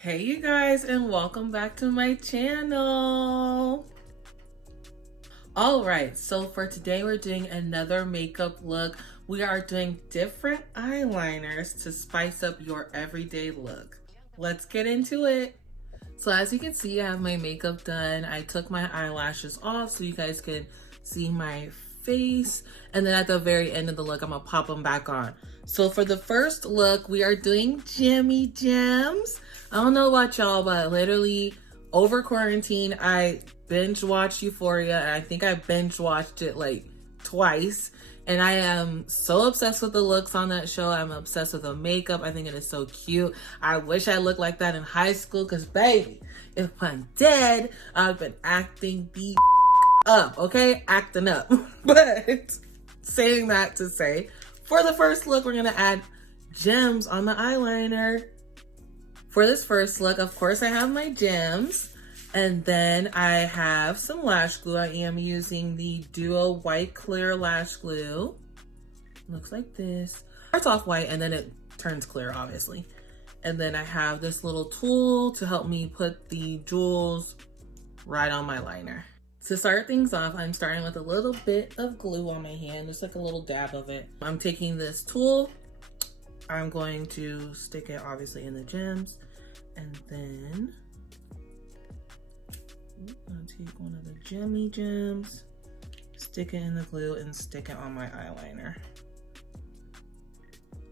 Hey you guys, and welcome back to my channel. All right, so for today we're doing another makeup look. We are doing different eyeliners to spice up your everyday look. Let's get into it. So as you can see, I have my makeup done. I took my eyelashes off so you guys can see my face. And then at the very end of the look, I'm gonna pop them back on. So for the first look, we are doing Jimmy Gems. I don't know about y'all, but literally over quarantine, I binge watched Euphoria, and I think I binge watched it like twice. And I am so obsessed with the looks on that show. I'm obsessed with the makeup. I think it is so cute. I wish I looked like that in high school, because baby, if I'm dead, I've been acting the up, okay? Acting up. But saying that to say, for the first look, we're gonna add gems on the eyeliner. For this first look, of course, I have my gems. And then I have some lash glue. I am using the Duo White Clear Lash Glue. Looks like this. Starts off white and then it turns clear, obviously. And then I have this little tool to help me put the jewels right on my liner. To start things off, I'm starting with a little bit of glue on my hand, just like a little dab of it. I'm taking this tool. I'm going to stick it obviously in the gems, and then I'm gonna take one of the Jimmy Gems, stick it in the glue, and stick it on my eyeliner.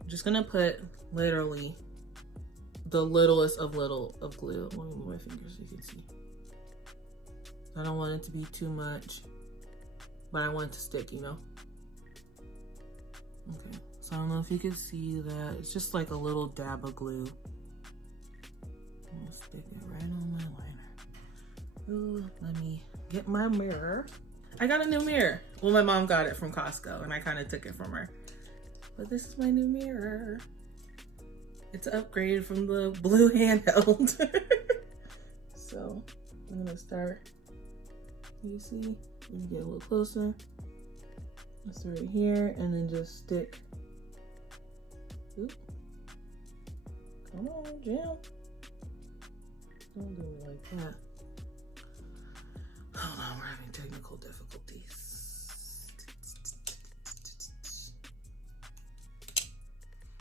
I'm just gonna put literally the littlest of glue. Let me move my fingers so you can see. I don't want it to be too much, but I want it to stick, you know? Okay, so I don't know if you can see that. It's just like a little dab of glue. I'm gonna stick it right on my liner. Ooh, let me get my mirror. I got a new mirror. Well, my mom got it from Costco and I kind of took it from her. But this is my new mirror. It's upgraded from the blue handheld. So I'm gonna start. You see? Let me get a little closer. Let's start right here and then just stick. Oop. Come on, Jim. Don't do it like that. Hold on, we're having technical difficulties.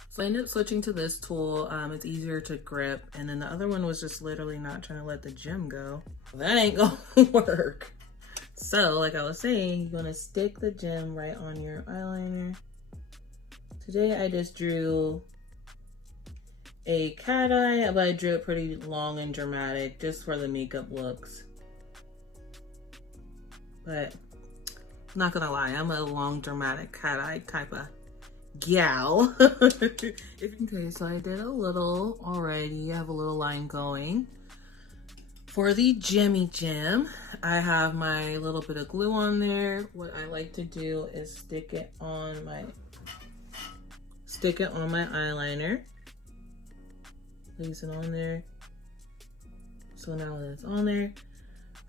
So I ended up switching to this tool. It's easier to grip. And then the other one was just literally not trying to let the gem go. That ain't gonna work. So like I was saying, you're gonna stick the gem right on your eyeliner. Today I just drew a cat eye, but I drew it pretty long and dramatic just for the makeup looks. But not gonna lie, I'm a long dramatic cat eye type of gal. Okay, so I did a little already. I have a little line going. For the Jimmy Gem, I have my little bit of glue on there. What I like to do is stick it on my eyeliner. Place it on there. So now that it's on there,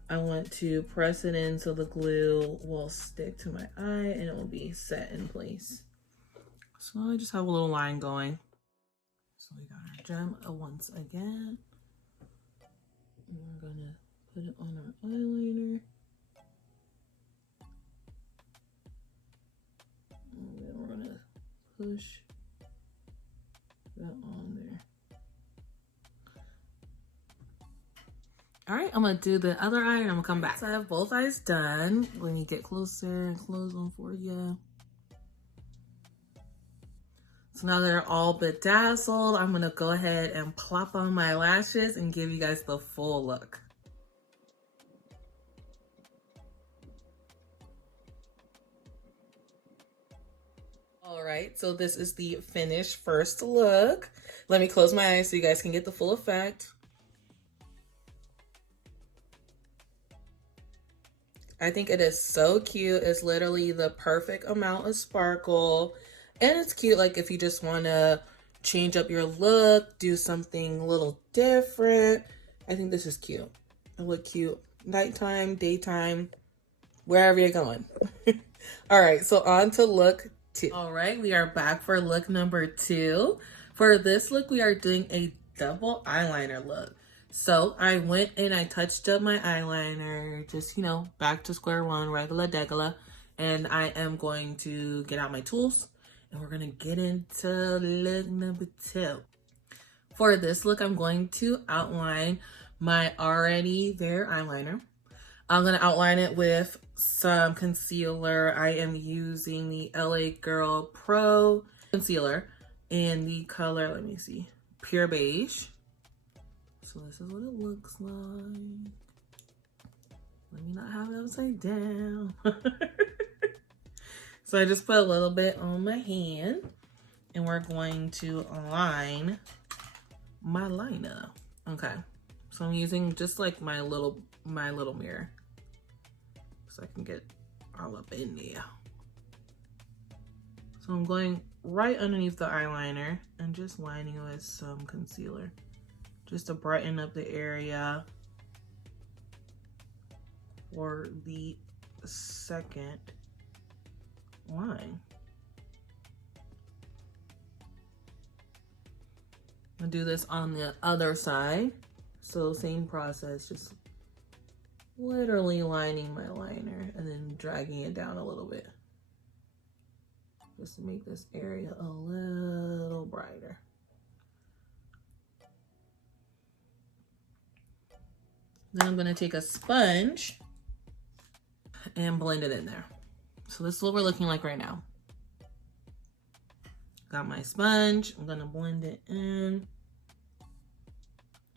I want to press it in so the glue will stick to my eye and it will be set in place. So I just have a little line going. So we got our gem once again. And we're gonna put it on our eyeliner. And then we're gonna push that on there. All right, I'm gonna do the other eye and I'm gonna come back. So I have both eyes done. Let me get closer and close them for you. So now they're all bedazzled, I'm gonna go ahead and plop on my lashes and give you guys the full look. All right, so this is the finished first look. Let me close my eyes so you guys can get the full effect. I think it is so cute. It's literally the perfect amount of sparkle. And it's cute, like if you just want to change up your look, do something a little different. I think this is cute. It look cute nighttime, daytime, wherever you're going. All right, so on to look 2. All right, we are back for look number 2. For this look, we are doing a double eyeliner look. So I went and I touched up my eyeliner, just, you know, back to square one, regular degular. And I am going to get out my tools and we're gonna get into look number 2. For this look, I'm going to outline my already there eyeliner. I'm gonna outline it with some concealer. I am using the LA Girl Pro concealer in the color, let me see, Pure Beige. So this is what it looks like. Let me not have it upside down. So I just put a little bit on my hand and we're going to line my liner. Okay, so I'm using just like my little mirror so I can get all up in there. So I'm going right underneath the eyeliner and just lining with some concealer just to brighten up the area for the second line. I'll do this on the other side. So same process, just literally lining my liner and then dragging it down a little bit just to make this area a little brighter. Then I'm gonna take a sponge and blend it in there. So this is what we're looking like right now. Got my sponge, I'm gonna blend it in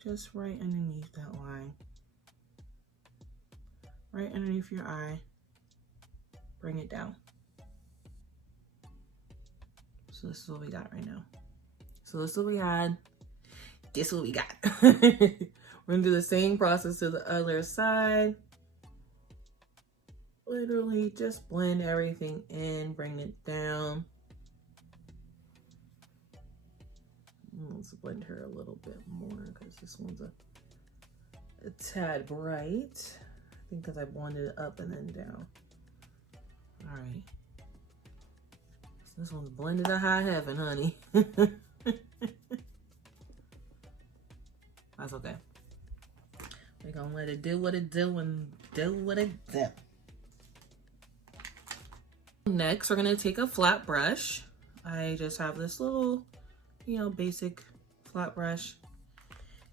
just right underneath that line. Right underneath your eye, bring it down. So this is what we got right now. So this is what we had, this is what we got. We're gonna do the same process to the other side. Literally just blend everything in, bring it down. Let's blend her a little bit more because this one's a tad bright. I think because I blended it up and then down. All right. So this one's blended to high heaven, honey. That's okay. We're gonna let it do what it do and do what it do. Next, we're gonna take a flat brush. I just have this little, you know, basic flat brush.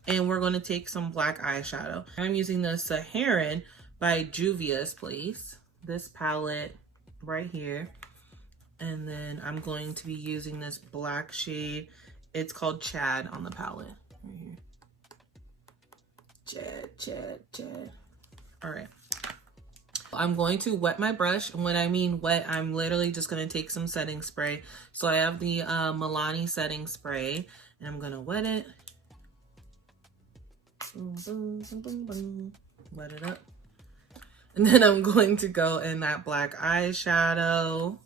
And we're gonna take some black eyeshadow. I'm using the Saharan by Juvia's Place. This palette right here. And then I'm going to be using this black shade. It's called Chad on the palette. Right here. Chad. All right. I'm going to wet my brush. And when I mean wet, I'm literally just going to take some setting spray. So I have the Milani setting spray and I'm going to wet it. Boom, boom, boom, boom, boom. Wet it up. And then I'm going to go in that black eyeshadow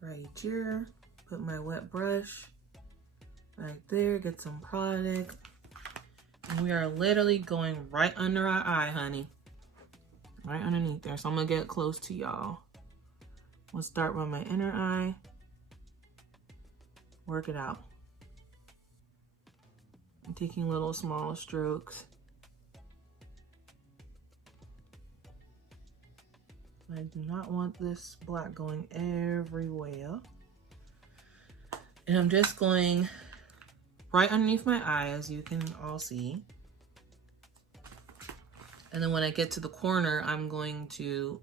right here. Put my wet brush right there. Get some product. And we are literally going right under our eye, honey. Right underneath there. So I'm gonna get close to y'all. We'll start with my inner eye. Work it out. I'm taking little small strokes. I do not want this black going everywhere. And I'm just going right underneath my eye, as you can all see. And then when I get to the corner, I'm going to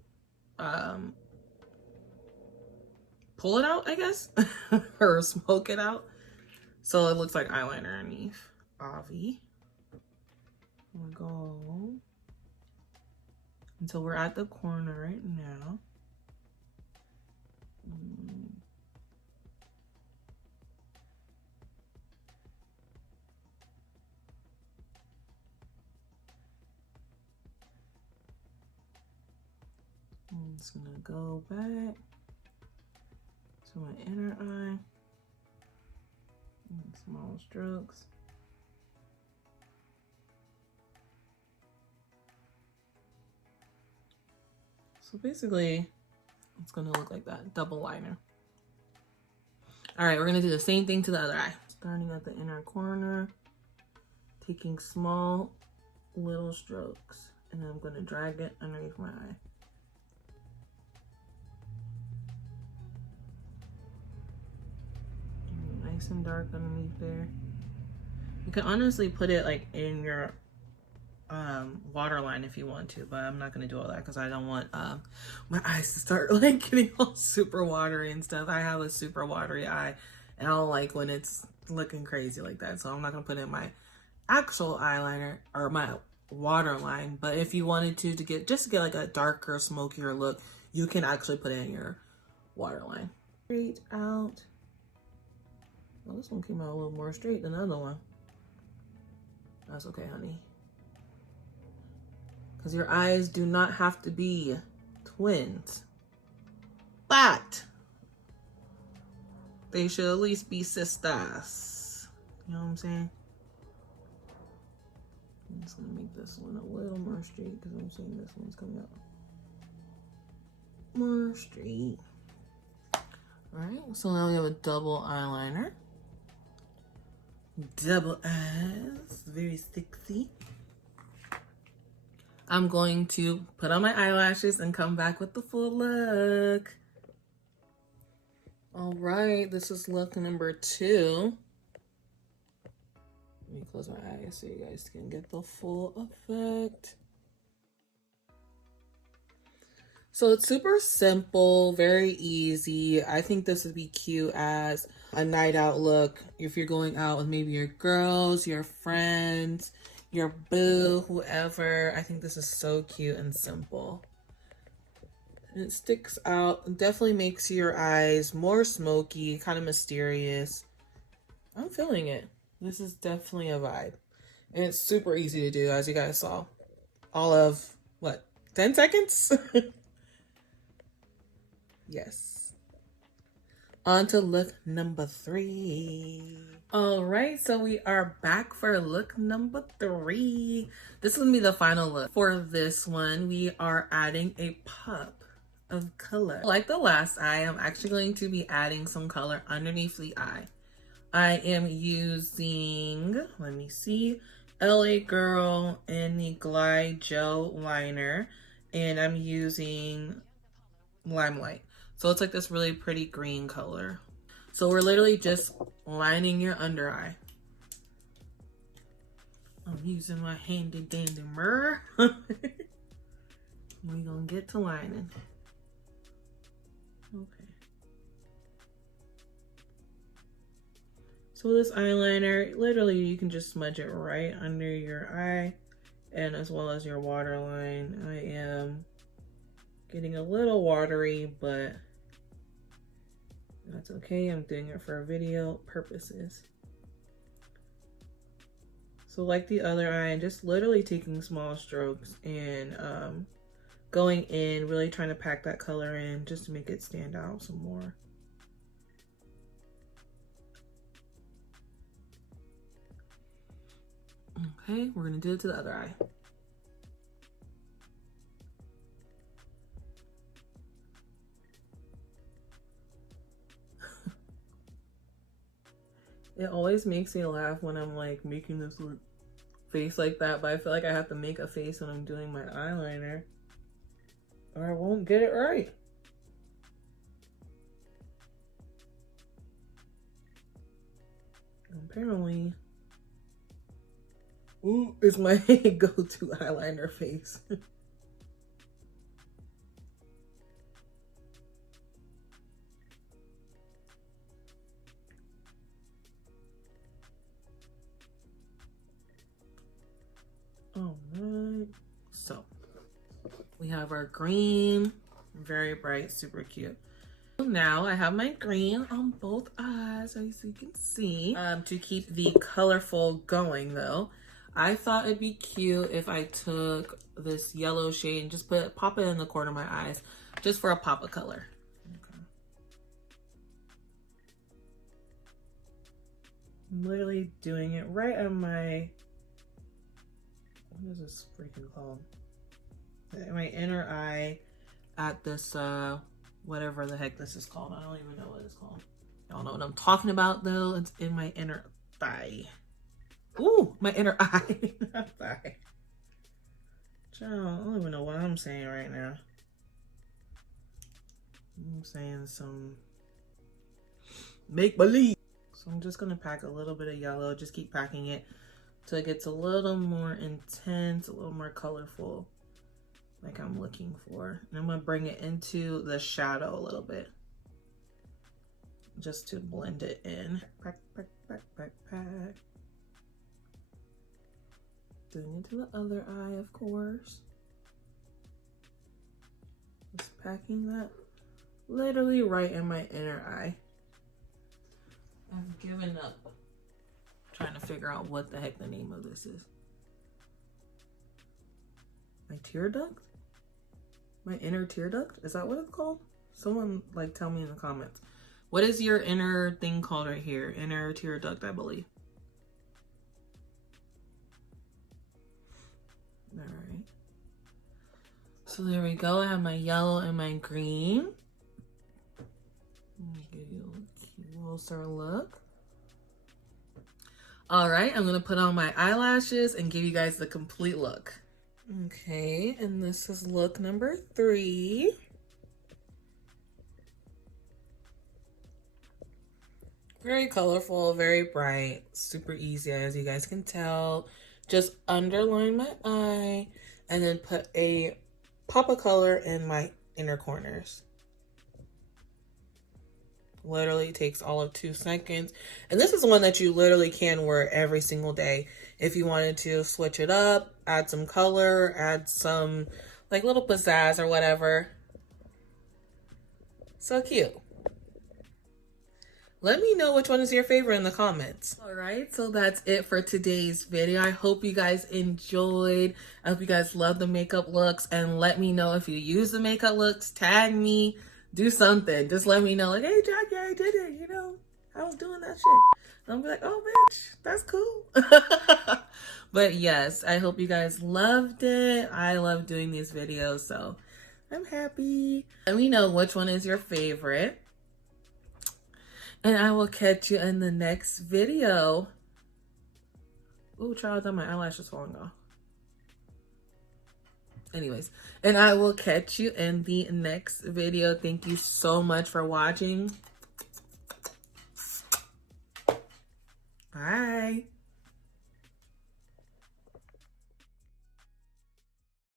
pull it out, I guess, or smoke it out. So it looks like eyeliner underneath. Avi. I'm gonna go until we're at the corner right now. I'm just gonna go back to my inner eye. And small strokes. So basically, it's gonna look like that, double liner. All right, we're gonna do the same thing to the other eye. Starting at the inner corner, taking small little strokes, and then I'm gonna drag it underneath my eye. Nice and dark underneath there. You can honestly put it like in your waterline if you want to, but I'm not gonna do all that because I don't want my eyes to start like getting all super watery and stuff. I have a super watery eye and I don't like when it's looking crazy like that, so I'm not gonna put in my actual eyeliner or my waterline. But if you wanted to get like a darker, smokier look, you can actually put it in your waterline. Straight out. Well, this one came out a little more straight than the other one. That's okay, honey. Because your eyes do not have to be twins. But they should at least be sisters. You know what I'm saying? I'm just going to make this one a little more straight because I'm seeing this one's coming out more straight. Alright, so now we have a double eyeliner. Double eyes, very sexy. I'm going to put on my eyelashes and come back with the full look. All right, this is look number 2. Let me close my eyes so you guys can get the full effect. So it's super simple, very easy. I think this would be cute as a night out look. If you're going out with maybe your girls, your friends, your boo, whoever. I think this is so cute and simple. And it sticks out. It definitely makes your eyes more smoky, kind of mysterious. I'm feeling it. This is definitely a vibe. And it's super easy to do, as you guys saw. All of, what, 10 seconds? Yes. On to look number 3. All right, so we are back for look number 3. This is gonna be the final look. For this one, we are adding a pop of color. Like the last eye, I'm actually going to be adding some color underneath the eye. I am using, let me see, LA Girl in the Glide Gel Liner, and I'm using Limelight. So it's like this really pretty green color. So we're literally just lining your under eye. I'm using my handy dandy mirror. We're gonna get to lining. Okay. So this eyeliner, literally you can just smudge it right under your eye and as well as your waterline. I am getting a little watery, but that's okay. I'm doing it for video purposes. So like the other eye, I'm just literally taking small strokes and going in, really trying to pack that color in just to make it stand out some more. Okay, we're gonna do it to the other eye. It always makes me laugh when I'm like making this face like that, but I feel like I have to make a face when I'm doing my eyeliner or I won't get it right. Apparently, ooh, it's my go-to eyeliner face. We have our green, very bright, super cute. Now I have my green on both eyes, as you can see. To keep the colorful going though, I thought it'd be cute if I took this yellow shade and just pop it in the corner of my eyes, just for a pop of color. Okay. I'm literally doing it right on my, what is this freaking called? My inner eye at this, whatever the heck this is called. I don't even know what it's called. Y'all know what I'm talking about though. It's in my inner thigh. Ooh, my inner eye. Not thigh. Child, I don't even know what I'm saying right now. I'm saying some make-believe. So I'm just gonna pack a little bit of yellow. Just keep packing it till it gets a little more intense, a little more colorful, like I'm looking for. And I'm gonna bring it into the shadow a little bit, just to blend it in. Pack, pack, pack, pack, pack. Doing it to the other eye, of course. Just packing that literally right in my inner eye. I've given up trying to figure out what the heck the name of this is. My tear duct? My inner tear duct? Is that what it's called? Someone like tell me in the comments. What is your inner thing called right here? Inner tear duct, I believe. All right. So there we go. I have my yellow and my green. Let me give you a closer look. All right, I'm gonna put on my eyelashes and give you guys the complete look. Okay, and this is look number 3. Very colorful, very bright, super easy as you guys can tell. Just underline my eye and then put a pop of color in my inner corners. Literally takes all of 2 seconds. And this is one that you literally can wear every single day. If you wanted to switch it up, add some color, add some like little pizzazz or whatever. So cute. Let me know which one is your favorite in the comments. All right, so that's it for today's video. I hope you guys enjoyed. I hope you guys love the makeup looks, and let me know if you use the makeup looks. Tag me, do something. Just let me know, like, hey, Jackie, I did it, you know? I was doing that shit. And I'll be like, oh, bitch, that's cool. But yes, I hope you guys loved it. I love doing these videos, so I'm happy. Let me know which one is your favorite. And I will catch you in the next video. Ooh, child, my eyelash is falling off. Anyways, and I will catch you in the next video. Thank you so much for watching. Bye.